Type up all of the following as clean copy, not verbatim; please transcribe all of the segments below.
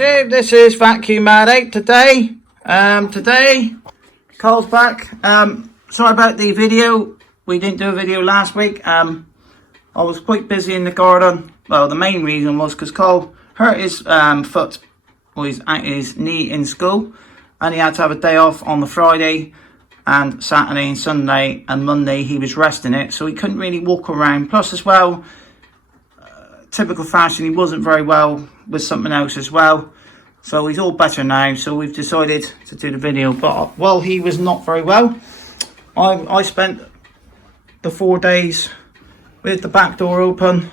YouTube, this is Vacuum Mad 8 today. Today, Cole's back. Sorry about the video. We didn't do a video last week. I was quite busy in the garden. Well, the main reason was because Cole hurt his foot or his knee in school, and he had to have a day off on the Friday and Saturday and Sunday, and Monday he was resting it, so he couldn't really walk around. Plus as well, typical fashion, he wasn't very well with something else as well, so he's all better now. So we've decided to do the video, but while he was not very well, I spent the 4 days with the back door open,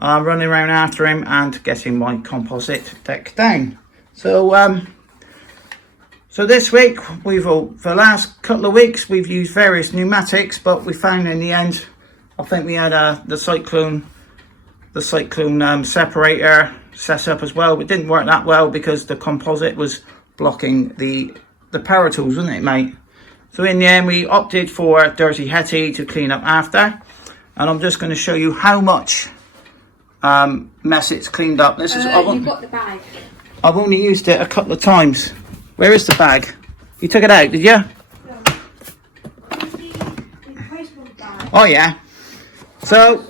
running around after him and getting my composite deck down. So so this week, for the last couple of weeks, we've used various pneumatics, but we found in the end, I think we had the cyclone separator set up as well. It didn't work that well because the composite was blocking the power tools, wasn't it, mate? So in the end, we opted for Dirty Hetty to clean up after, and I'm just going to show you how much mess it's cleaned up. This is you got the bag. I've only used it a couple of times. Where is the bag? You took it out, did you? No. Oh yeah. So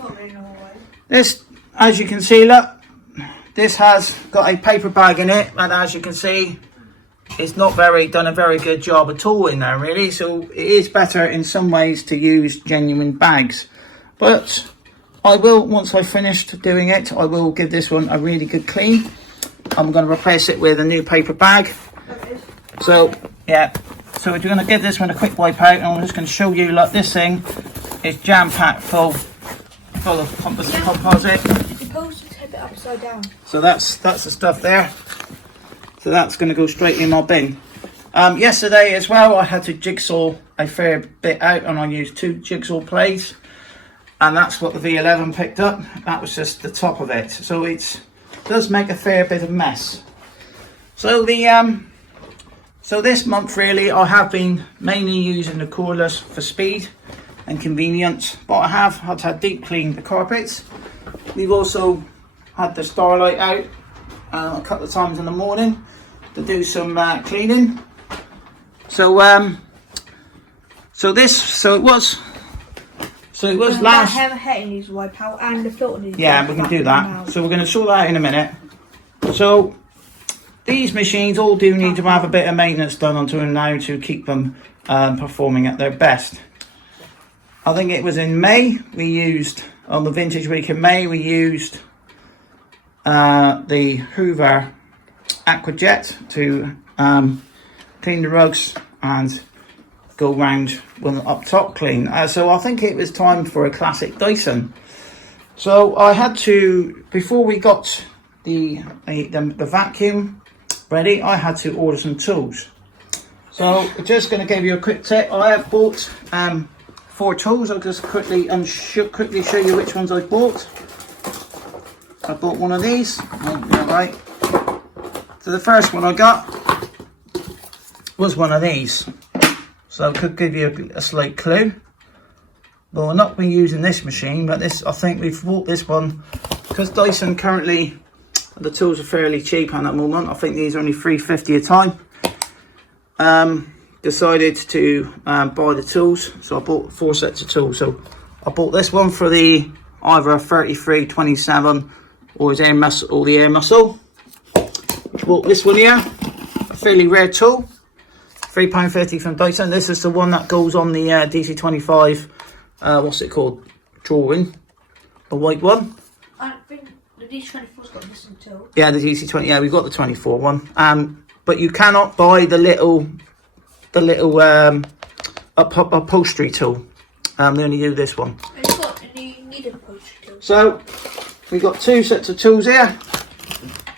this, as you can see, look, this has got a paper bag in it, and as you can see, it's not done a very good job at all in there, really. So it is better in some ways to use genuine bags, but I will, once I've finished doing it, I will give this one a really good clean. I'm going to replace it with a new paper bag. So yeah, so we're going to give this one a quick wipe out, and I'm just going to show you, like, this thing is jam packed full of composite. You're supposed to tip it upside down. So that's the stuff there. So that's going to go straight in my bin. Yesterday as well, I had to jigsaw a fair bit out, and I used 2 jigsaw plates, and that's what the V11 picked up. That was just the top of it, so it does make a fair bit of mess. So so this month, really, I have been mainly using the cordless for speed and convenience, but I have had to deep clean the carpets. We've also had the Starlight out a couple of times in the morning to do some cleaning. So it was last. The head needs to wipe out, and the filter needs. Yeah, we can do that. So we're going to sort that out in a minute. So these machines all do need to have a bit of maintenance done onto them now to keep them performing at their best. I think it was in May, we used, on the vintage week in May, we used the Hoover Aquajet to clean the rugs and go round with an up top clean. So I think it was time for a classic Dyson. So I had to, before we got the vacuum ready, I had to order some tools. So just going to give you a quick tip. I have bought 4 tools. I'll just quickly show you which ones I bought. I bought one of these. Right. So the first one I got was one of these. So it could give you a slight clue. But we'll not be using this machine, but this, I think we've bought this one because Dyson currently, the tools are fairly cheap at the moment. I think these are only $3.50 a time. Decided to buy the tools, so I bought 4 sets of tools. So I bought this one for the either a 3327 or his air muscle, or the air muscle. Bought this one here, a fairly rare tool, £3.50 from Dyson. This is the one that goes on the DC25. What's it called? Drawing, the white one. I think the DC24's got this one too. Yeah, the DC20. Yeah, we've got the 24 one. But you cannot buy the little upholstery tool. They only do this one. You need an upholstery tool. So we've got 2 sets of tools here,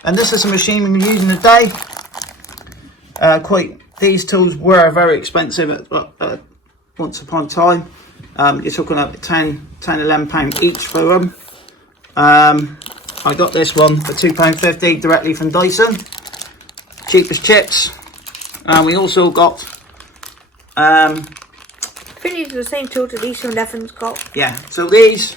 and this is a machine we've been using today. These tools were very expensive at once upon a time. You're talking about 10, £11 each for them. I got this one for £2.50 directly from Dyson, cheap as chips. We also got I think these are the same tools that DC11's got. Yeah, so these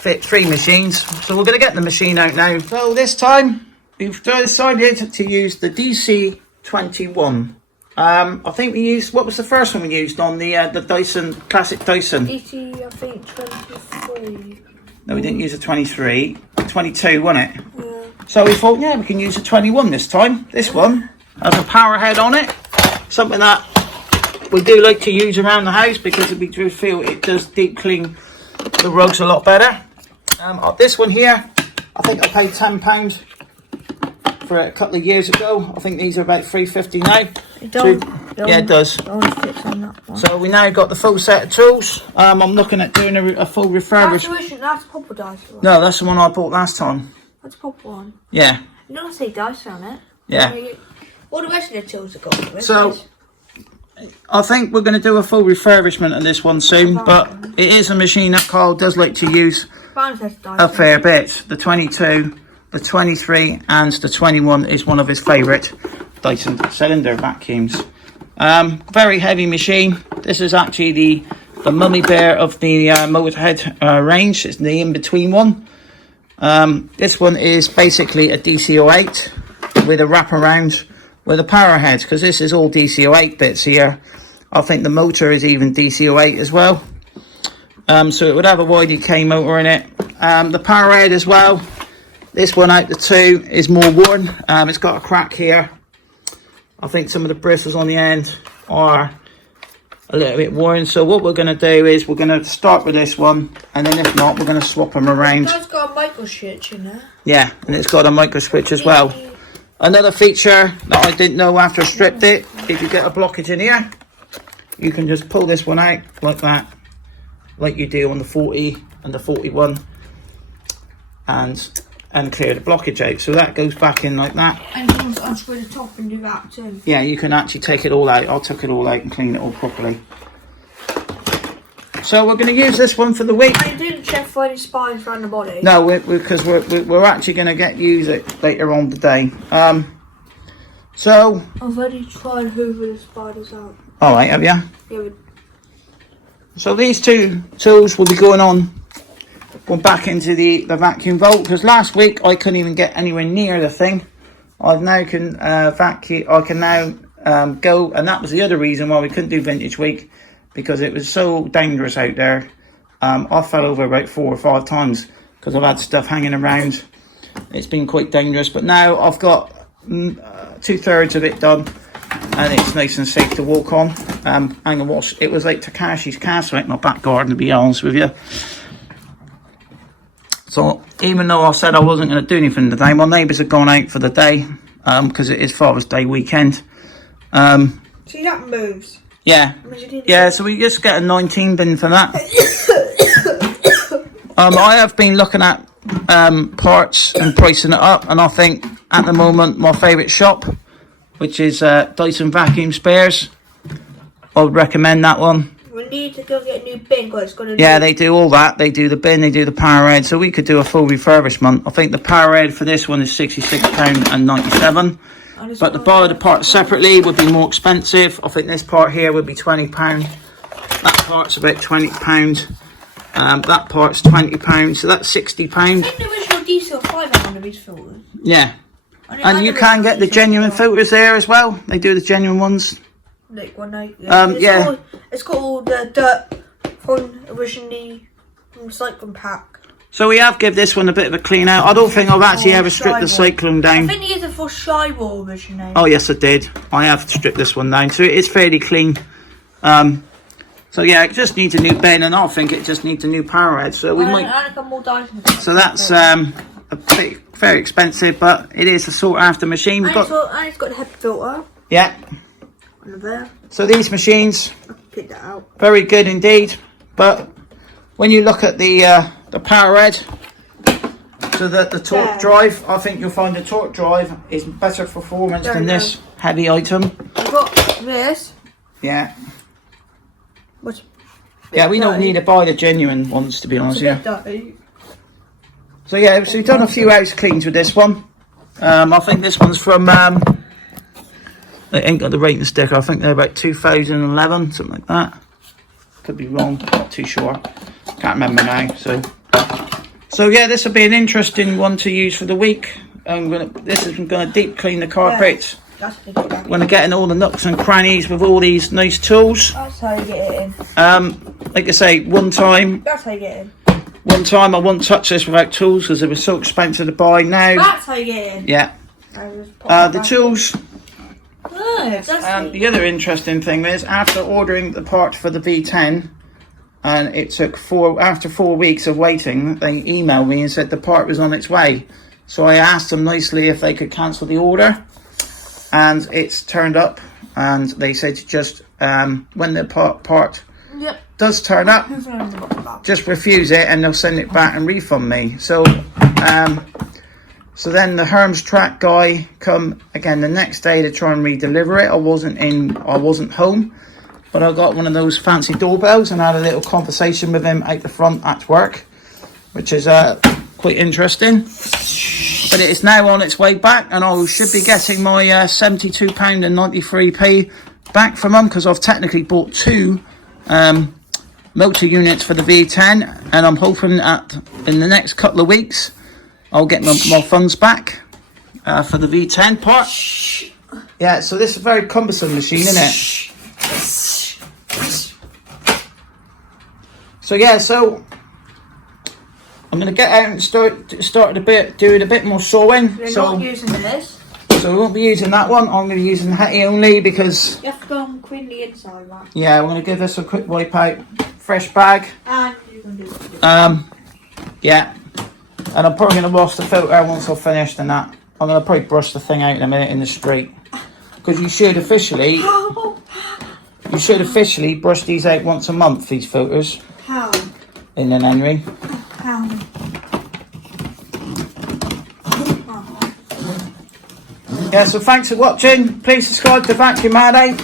fit 3 machines. So we're going to get the machine out now. So this time we've decided to use the DC21. I think we used, what was the first one we used on the Dyson, classic Dyson? DC, I think 23. No, we didn't use a 23, 22, wasn't it? Yeah. So we thought, yeah, we can use a 21 this time. This one has a power head on it. Something that we do like to use around the house because we do feel it does deep clean the rugs a lot better. This one here, I think I paid £10 for it a couple of years ago. I think these are about £3.50 now. Yeah, it does. So we now got the full set of tools. I'm looking at doing a full refurbishment. That's proper Dyson. No, that's the one I bought last time. That's a proper one. Yeah. You don't say Dyson on it. Yeah. All the rest of the tools are gone. So I think we're going to do a full refurbishment of this one soon, but it is a machine that Carl does like to use a fair bit. The 22, the 23 and the 21 is one of his favourite Dyson cylinder vacuums. Very heavy machine. This is actually the mummy bear of the Motorhead range. It's the in-between one. This one is basically a DC08 with a wraparound with a power head, because this is all DC08 bits here. I think the motor is even DC08 as well. So it would have a YDK motor in it. The power head as well. This one out the two is more worn. It's got a crack here. I think some of the bristles on the end are a little bit worn. So what we're going to do is we're going to start with this one, and then if not, we're going to swap them around. It's got a micro switch in there. Yeah, and it's got a micro switch as well. Another feature that I didn't know after I stripped it, if you get a blockage in here, you can just pull this one out like that, like you do on the 40 and the 41, and clear the blockage out. So that goes back in like that. And you can unscrew the top and do that too. Yeah, you can actually take it all out. I took it all out and clean it all properly. So we're going to use this one for the week. I didn't check for any spines around the body. No, because we're actually going to use it later on today. So I've already tried hoover the spiders out. All right, have you? Yeah. So these two tools will be going back into the vacuum vault, because last week I couldn't even get anywhere near the thing. I now can vacuum. I can now go, and that was the other reason why we couldn't do Vintage Week, because it was so dangerous out there. I fell over about 4 or 5 times because I've had stuff hanging around. It's been quite dangerous, but now I've got 2/3 of it done, and it's nice and safe to walk on. And watch, it was like Takashi's Castle out in my back garden, to be honest with you. So even though I said I wasn't going to do anything today, my neighbours have gone out for the day because it is Father's Day weekend. See, that moves. Yeah, yeah. So we just get a 19 bin for that. I have been looking at parts and pricing it up, and I think at the moment my favourite shop, which is Dyson Vacuum Spares, I would recommend that one. We need to go get a new bin because it's going to. Yeah, they do all that. They do the bin, they do the power head, so we could do a full refurbishment. I think the power head for this one is £66.97. But to buy the parts separately would be more expensive. I think this part here would be £20. That part's about £20. That part's £20. So that's £60. I think the original diesel 5 had one of these filters. Yeah. And you can get the genuine filters there as well. They do the genuine ones. Like one night. Yeah. It's got all the dirt from originally from the cyclone pack. So we have give this one a bit of a clean out. I don't think I've actually ever stripped the cyclone down. I think he is a full shy wall originally. Oh yes, I did. I have stripped this one down, so it is fairly clean. So yeah, it just needs a new bin, and I think it just needs a new power head. So we might. So that's very expensive, but it is a sought after machine. And it's got the HEPA filter. Yeah. Under there. So these machines, pick that out. Very good indeed. But when you look at the power head, so that the torque drive, I think you'll find the torque drive is better performance than this heavy item. I've got this. Yeah. Yeah, we don't need to buy the genuine ones, to be honest with you. So yeah, so we've done a few house cleans with this one. I think this one's from, they ain't got the rating sticker, I think they're about 2011, something like that. Could be wrong, not too sure. Can't remember now, so yeah, this will be an interesting one to use for the week. This is gonna deep clean the carpets. That's a good idea. When I get in all the nooks and crannies with all these nice tools. That's how you get it in. Like I say, one time That's how you get in. I wouldn't touch this without tools because it was so expensive to buy now. That's how you get in. Yeah. The tools. And the other interesting thing is, after ordering the part for the V10, and it took after 4 weeks of waiting, they emailed me and said the part was on its way. So I asked them nicely if they could cancel the order, and it's turned up, and they said just when the part does turn up, just refuse it and they'll send it back and refund me. So so then the Hermes track guy come again the next day to try and redeliver it. I wasn't home, but I got one of those fancy doorbells and had a little conversation with him out the front at work, which is quite interesting. But it is now on its way back, and I should be getting my £72.93 back from them, because I've technically bought 2 motor units for the V10, and I'm hoping that in the next couple of weeks I'll get my funds back for the V10 part. Yeah, so this is a very cumbersome machine, isn't it? So yeah, so I'm going to get out and start doing a bit more sewing. We're so not using this. So we won't be using that one. I'm going to be using Hetty only because... You have to go and clean the inside, man. Yeah, we're going to give this a quick wipe out. Fresh bag. And you can do it. Yeah. And I'm probably going to wash the filter once I've finished and that. I'm going to probably brush the thing out in a minute in the street. Because you should officially brush these out once a month, these filters. How? In an Henry. How? Yeah, so thanks for watching. Please subscribe to Vacuum Addict.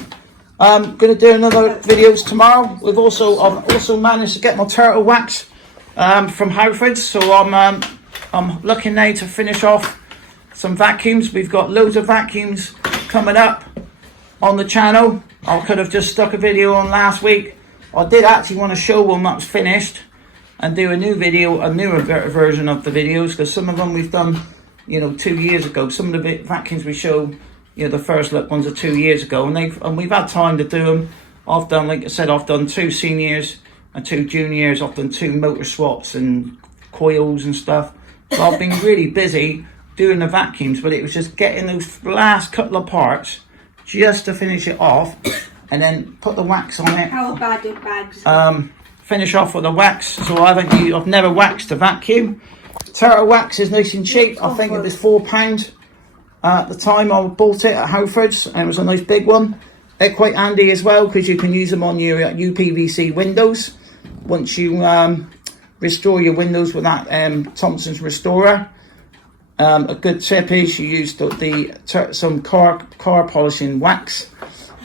I'm going to do another videos tomorrow. I've also managed to get my turtle wax from Howford's, so I'm looking now to finish off some vacuums. We've got loads of vacuums coming up on the channel. I could have just stuck a video on last week. I did actually want to show one that was finished and do a new video, a newer version of the videos, because some of them we've done 2 years ago. Some of the vacuums we show, the first look ones are 2 years ago, and we've had time to do them. I've done, like I said, I've done 2 seniors and 2 juniors. I've done 2 motor swaps and coils and stuff. So I've been really busy doing the vacuums, but it was just getting those last couple of parts just to finish it off, and then put the wax on it. How bad did bags? Finish off with the wax. So I've never waxed a vacuum. Turtle wax is nice and cheap. I think it was £4 at the time I bought it at Howford's, and it was a nice big one. They're quite handy as well because you can use them on your UPVC windows. Once you restore your windows with that Thompson's Restorer. A good tip is you use some car polishing wax,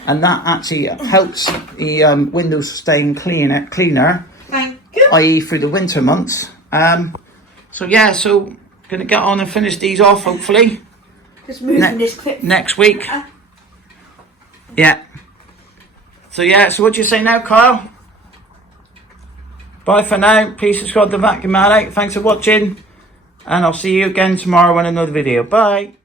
and that actually helps the windows staying cleaner, i.e. through the winter months. So yeah, so gonna get on and finish these off hopefully. Just moving this clip next week. Yeah. So yeah, so what do you say now, Kyle? Bye for now. Please subscribe to Vacuum Addict. Thanks for watching, and I'll see you again tomorrow in another video. Bye.